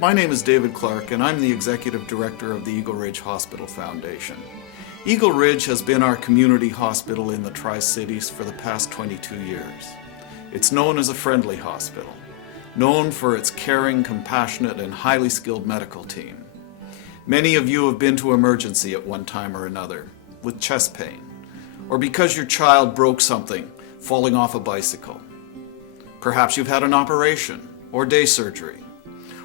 My name is David Clark, and I'm the Executive Director of the Eagle Ridge Hospital Foundation. Eagle Ridge has been our community hospital in the Tri-Cities for the past 22 years. It's known as a friendly hospital, known for its caring, compassionate, and highly skilled medical team. Many of you have been to emergency at one time or another with chest pain, or because your child broke something falling off a bicycle. Perhaps you've had an operation or day surgery,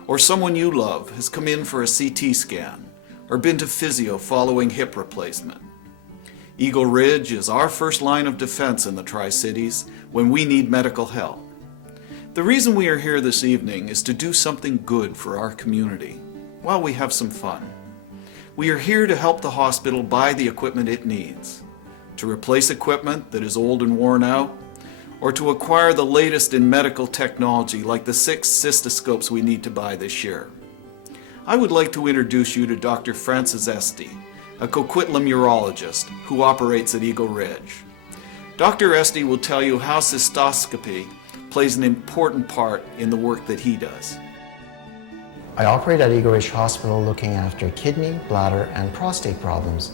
or someone you love has come in for a CT scan or been to physio following hip replacement. Eagle Ridge is our first line of defense in the Tri-Cities when we need medical help. The reason we are here this evening is to do something good for our community while we have some fun. We are here to help the hospital buy the equipment it needs, to replace equipment that is old and worn out, or to acquire the latest in medical technology like the 6 cystoscopes we need to buy this year. I would like to introduce you to Dr. Francis Este, a Coquitlam urologist who operates at Eagle Ridge. Dr. Este will tell you how cystoscopy plays an important part in the work that he does. I operate at Eagle Ridge Hospital looking after kidney, bladder, and prostate problems.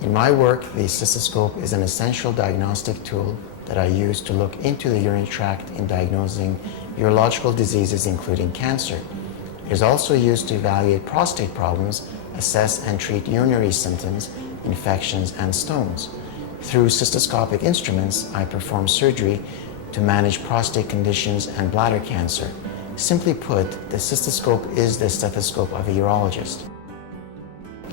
In my work, the cystoscope is an essential diagnostic tool that I use to look into the urinary tract in diagnosing urological diseases including cancer. It is also used to evaluate prostate problems, assess and treat urinary symptoms, infections, and stones. Through cystoscopic instruments, I perform surgery to manage prostate conditions and bladder cancer. Simply put, the cystoscope is the stethoscope of a urologist.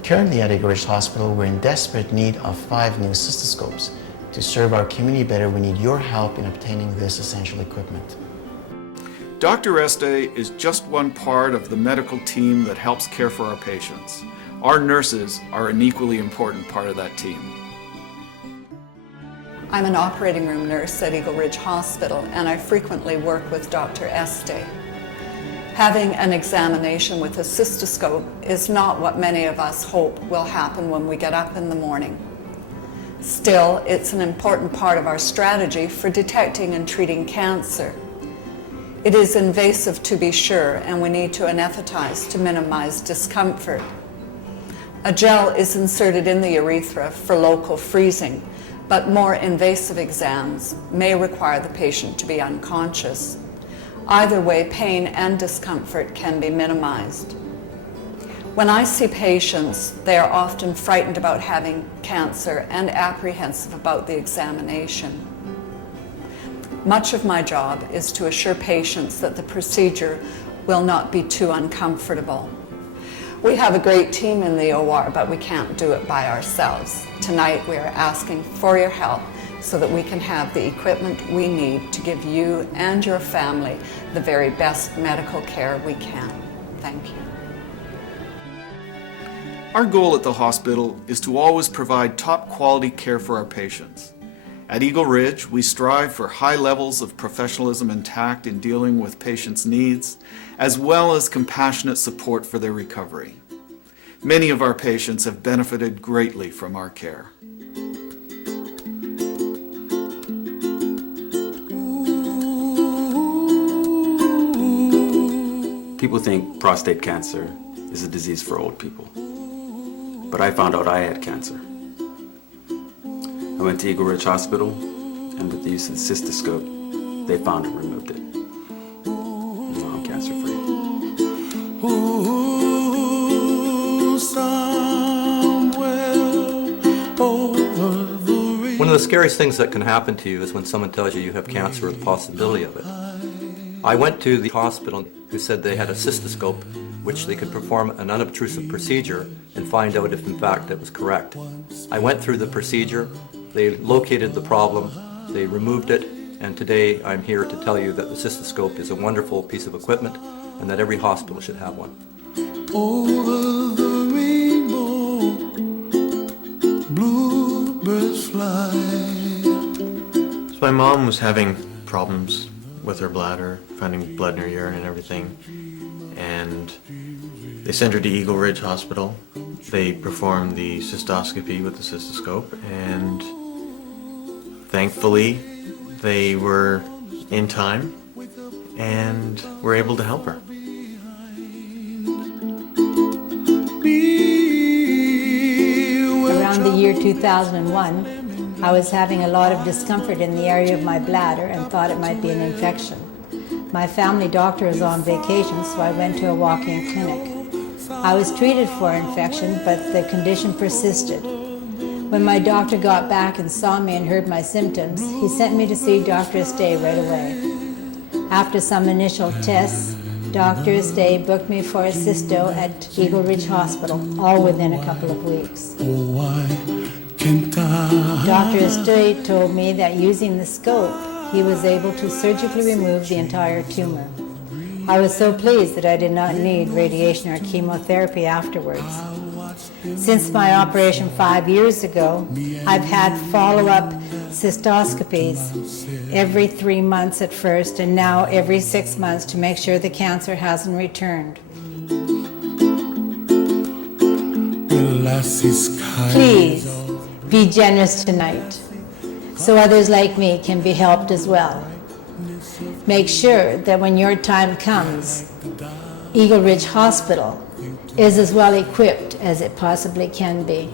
Currently at Eagle Ridge Hospital, we're in desperate need of 5 new cystoscopes. To serve our community better, we need your help in obtaining this essential equipment. Dr. Este is just one part of the medical team that helps care for our patients. Our nurses are an equally important part of that team. I'm an operating room nurse at Eagle Ridge Hospital, and I frequently work with Dr. Este. Having an examination with a cystoscope is not what many of us hope will happen when we get up in the morning. Still, it's an important part of our strategy for detecting and treating cancer. It is invasive to be sure, and we need to anesthetize to minimize discomfort. A gel is inserted in the urethra for local freezing, but more invasive exams may require the patient to be unconscious. Either way, pain and discomfort can be minimized. When I see patients, they are often frightened about having cancer and apprehensive about the examination. Much of my job is to assure patients that the procedure will not be too uncomfortable. We have a great team in the OR, but we can't do it by ourselves. Tonight we are asking for your help so that we can have the equipment we need to give you and your family the very best medical care we can. Thank you. Our goal at the hospital is to always provide top quality care for our patients. At Eagle Ridge, we strive for high levels of professionalism and tact in dealing with patients' needs, as well as compassionate support for their recovery. Many of our patients have benefited greatly from our care. People think prostate cancer is a disease for old people. But I found out I had cancer. I went to Eagle Ridge Hospital, and with the use of the cystoscope, they found and removed it. Now I'm cancer-free. One of the scariest things that can happen to you is when someone tells you you have cancer or the possibility of it. I went to the hospital who said they had a cystoscope which they could perform an unobtrusive procedure and find out if in fact it was correct. I went through the procedure, they located the problem, they removed it, and today I'm here to tell you that the cystoscope is a wonderful piece of equipment and that every hospital should have one. Over the rainbow, bluebirds fly. So my mom was having problems with her bladder, finding blood in her urine and everything, and they sent her to Eagle Ridge Hospital. They performed the cystoscopy with the cystoscope, and thankfully they were in time and were able to help her. the year 2001, I was having a lot of discomfort in the area of my bladder and thought it might be an infection. My family doctor was on vacation, so I went to a walk-in clinic. I was treated for an infection, but the condition persisted. When my doctor got back and saw me and heard my symptoms, he sent me to see Dr. Estee right away. After some initial tests, Dr. Estee booked me for a cysto at Eagle Ridge Hospital, all within a couple of weeks. Oh, why can't I? Dr. Estee told me that using the scope, he was able to surgically remove the entire tumor. I was so pleased that I did not need radiation or chemotherapy afterwards. Since my operation 5 years ago, I've had follow-up cystoscopies every 3 months at first, and now every 6 months to make sure the cancer hasn't returned. Please be generous tonight, so others like me can be helped as well. Make sure that when your time comes, Eagle Ridge Hospital is as well equipped as it possibly can be.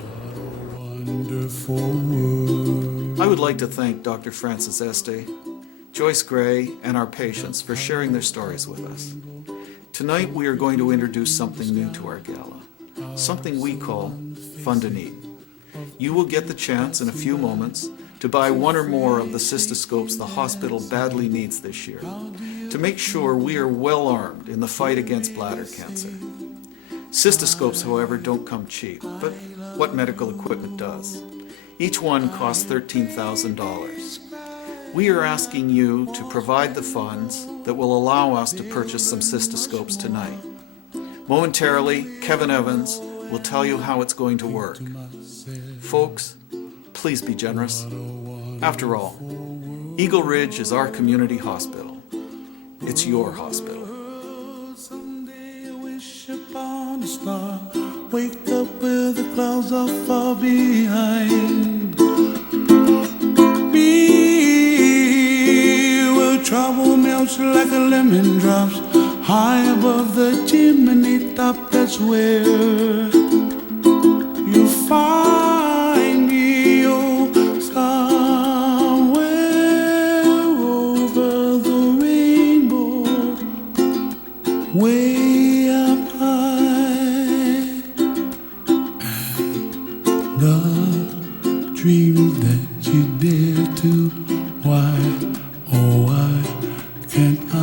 I would like to thank Dr. Francis Estee, Joyce Gray, and our patients for sharing their stories with us. Tonight we are going to introduce something new to our gala, something we call Fund a Need. You will get the chance in a few moments to buy one or more of the cystoscopes the hospital badly needs this year to make sure we are well armed in the fight against bladder cancer. Cystoscopes, however, don't come cheap, but what medical equipment does. Each one costs $13,000. We are asking you to provide the funds that will allow us to purchase some cystoscopes tonight. Momentarily, Kevin Evans will tell you how it's going to work. Folks, please be generous. After all, Eagle Ridge is our community hospital. It's your hospital. Someday I wish upon a star, wake up where the clouds are far behind me, where trouble melts like a lemon drops high above the chimney top. That's where you find me, oh, somewhere over the rainbow, way up high. And the dreams that you dare to, why, oh, why can't I?